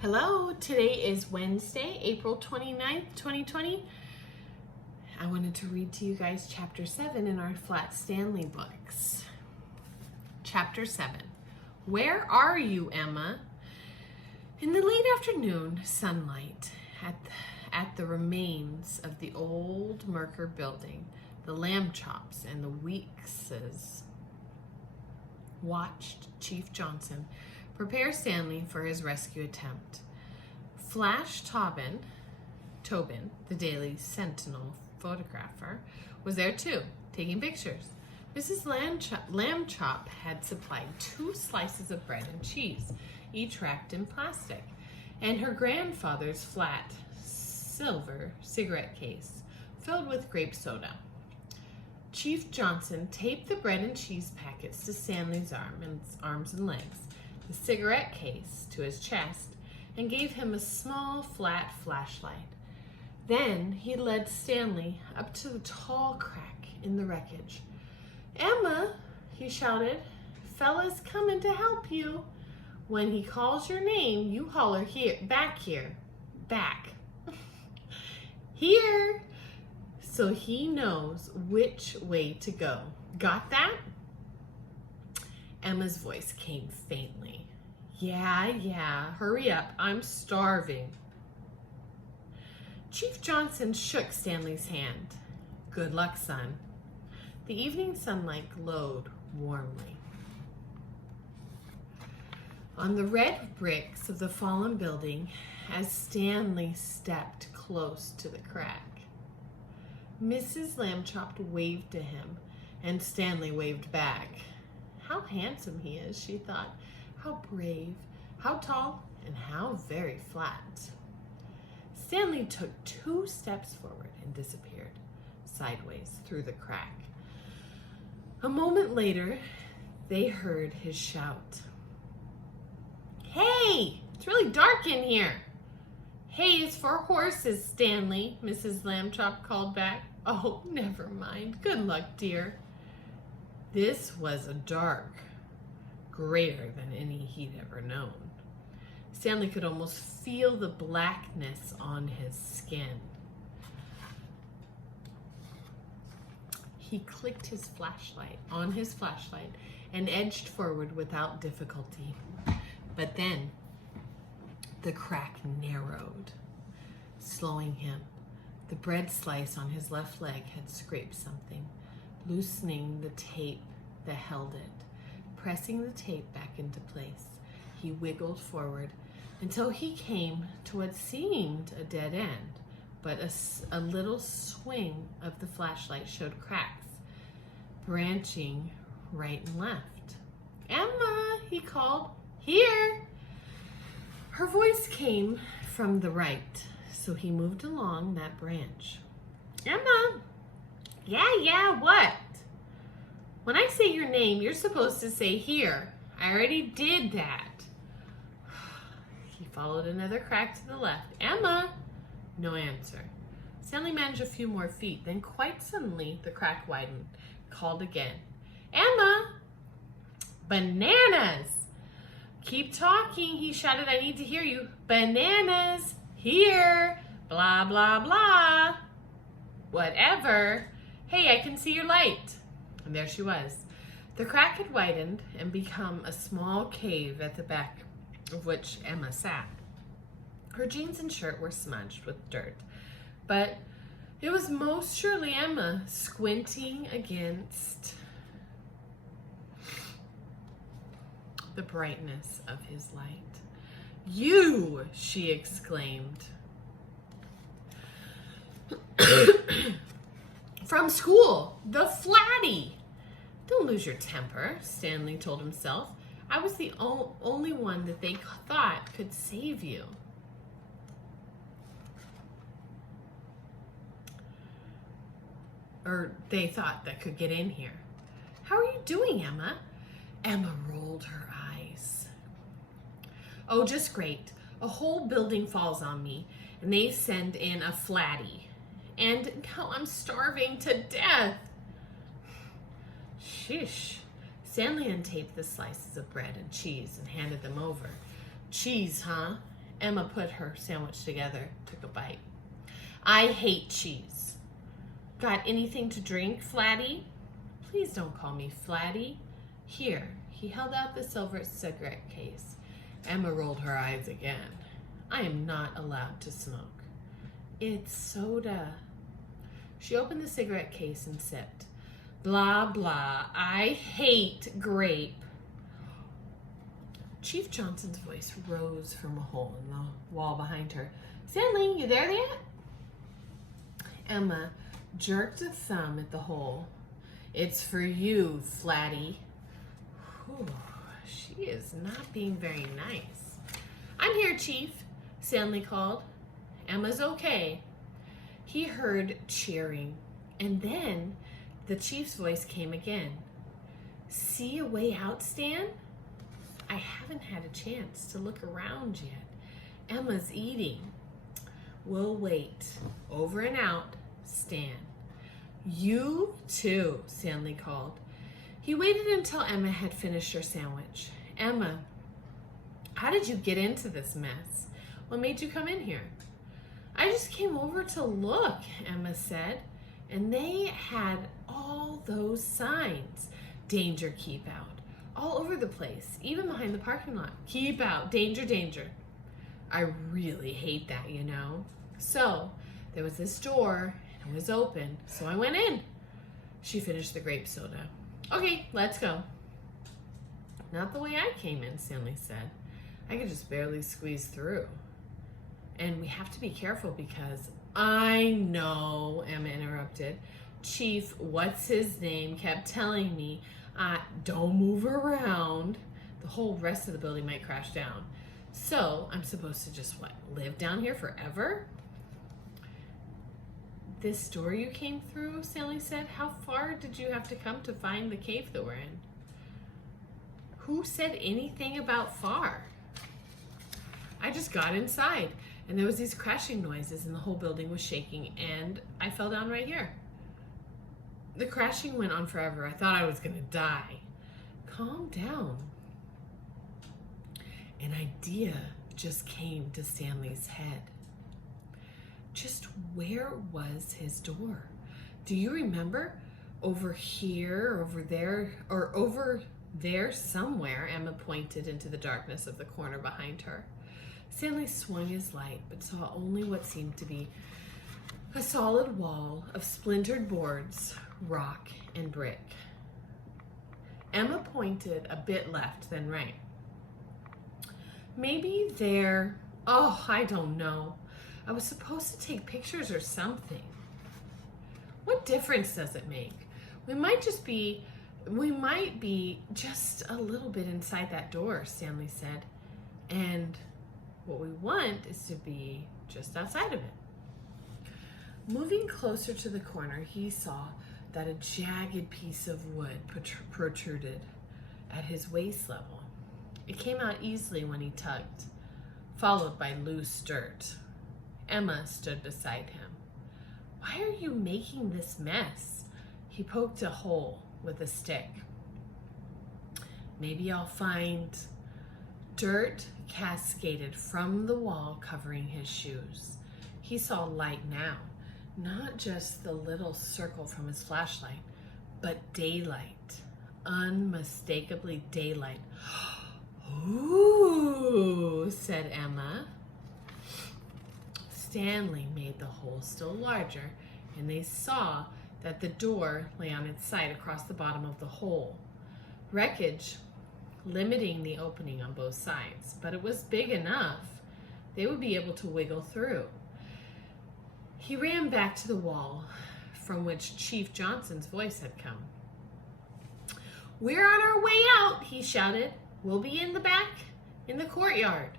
Hello, today is Wednesday, April 29th, 2020. I wanted to read to you guys Chapter 7 in our Flat Stanley books. Chapter 7. Where are you, Emma? In the late afternoon sunlight at the remains of the old Merker building, the Lambchops and the Weekses watched Chief Johnson prepare Stanley for his rescue attempt. Flash Tobin, the Daily Sentinel photographer, was there too, taking pictures. Mrs. Lambchop had supplied 2 slices of bread and cheese, each wrapped in plastic, and her grandfather's flat silver cigarette case filled with grape soda. Chief Johnson taped the bread and cheese packets to Stanley's arms and legs, the cigarette case to his chest, and gave him a small flat flashlight. Then he led Stanley up to the tall crack in the wreckage. "Emma," he shouted, "fella's coming to help you. When he calls your name, you holler back. Here, so he knows which way to go. Got that?" Emma's voice came faintly. Yeah, hurry up, I'm starving." Chief Johnson shook Stanley's hand. "Good luck, son." The evening sunlight glowed warmly on the red bricks of the fallen building as Stanley stepped close to the crack. Mrs. Lambchop waved to him, and Stanley waved back. How handsome he is, she thought. How brave, how tall, and how very flat. Stanley took 2 steps forward and disappeared sideways through the crack. A moment later, they heard his shout. "Hey, it's really dark in here." "Hay is for horses, Stanley," Mrs. Lambchop called back. "Oh, never mind. Good luck, dear." This was a dark, greater than any he'd ever known. Stanley could almost feel the blackness on his skin. He clicked his flashlight and edged forward without difficulty. But then the crack narrowed, slowing him. The bread slice on his left leg had scraped something, loosening the tape that held it. Pressing the tape back into place, he wiggled forward until he came to what seemed a dead end, but a little swing of the flashlight showed cracks, branching right and left. "Emma," he called, "here." Her voice came from the right, so he moved along that branch. "Emma." Yeah, what?" "When I say your name, you're supposed to say here. I already did that." He followed another crack to the left. "Emma." No answer. Stanley managed a few more feet, then quite suddenly the crack widened. Called again. "Emma." "Bananas." "Keep talking," he shouted. "I need to hear you." "Bananas. Here. Blah, blah, blah." "Whatever. Hey, I can see your light." And there she was. The crack had widened and become a small cave at the back of which Emma sat. Her jeans and shirt were smudged with dirt, but it was most surely Emma squinting against the brightness of his light. "You!" she exclaimed. "From school, the flatty." "Don't lose your temper," Stanley told himself. "I was the only one that they thought could save you." Or they thought that could get in here. "How are you doing, Emma?" Emma rolled her eyes. "Oh, just great. A whole building falls on me, and they send in a flatty. And now I'm starving to death." Sheesh. Stanley untaped the slices of bread and cheese and handed them over. "Cheese, huh?" Emma put her sandwich together, took a bite. I hate cheese. Got anything to drink, Flatty? Please don't call me Flatty. Here, he held out the silver cigarette case. Emma rolled her eyes again. I am not allowed to smoke. It's soda. She opened the cigarette case and sipped. Blah, blah, I hate grape. Chief Johnson's voice rose from a hole in the wall behind her. Stanley, you there yet? Emma jerked a thumb at the hole. It's for you, Flatty. Whew, she is not being very nice. I'm here, Chief, Stanley called. Emma's okay. He heard cheering, and then the Chief's voice came again. See a way out, Stan? I haven't had a chance to look around yet. Emma's eating. We'll wait. Over and out, Stan. You too, Stanley called. He waited until Emma had finished her sandwich. Emma, how did you get into this mess? What made you come in here? I just came over to look, Emma said, and they had all those signs. Danger, keep out. All over the place, even behind the parking lot. Keep out, danger, danger. I really hate that, you know. So there was this door, and it was open, so I went in. She finished the grape soda. Okay, let's go. Not the way I came in, Stanley said. I could just barely squeeze through. And we have to be careful because I know, Emma interrupted. Chief, what's his name, kept telling me, don't move around. The whole rest of the building might crash down. So I'm supposed to just, live down here forever? This door you came through, Stanley said. How far did you have to come to find the cave that we're in? Who said anything about far? I just got inside, and there was these crashing noises, and the whole building was shaking, and I fell down right here. The crashing went on forever. I thought I was gonna die. Calm down. An idea just came to Stanley's head. Just where was his door? Do you remember? Over here, over there, or over there somewhere, Emma pointed into the darkness of the corner behind her. Stanley swung his light, but saw only what seemed to be a solid wall of splintered boards, rock, and brick. Emma pointed a bit left, then right. Maybe there, I don't know. I was supposed to take pictures or something. What difference does it make? We might be just a little bit inside that door, Stanley said. And what we want is to be just outside of it. Moving closer to the corner, he saw that a jagged piece of wood protruded at his waist level. It came out easily when he tugged, followed by loose dirt. Emma stood beside him. Why are you making this mess? He poked a hole with a stick. Maybe I'll find. Dirt cascaded from the wall covering his shoes. He saw light now, not just the little circle from his flashlight, but daylight, unmistakably daylight. Ooh, said Emma. Stanley made the hole still larger, and they saw that the door lay on its side across the bottom of the hole. Wreckage limiting the opening on both sides, but it was big enough they would be able to wiggle through. He ran back to the wall from which Chief Johnson's voice had come. We're on our way out, he shouted. We'll be in the back, in the courtyard.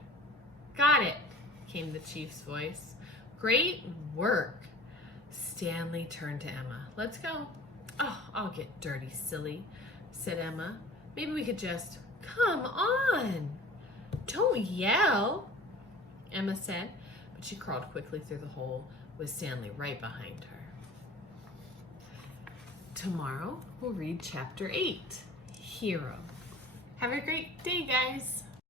Got it, came the chief's voice. Great work. Stanley turned to Emma. Let's go. Oh, I'll get dirty, silly, said Emma. Maybe we could just, come on. Don't yell, Emma said, but she crawled quickly through the hole with Stanley right behind her. Tomorrow we'll read chapter 8, Hero. Have a great day, guys.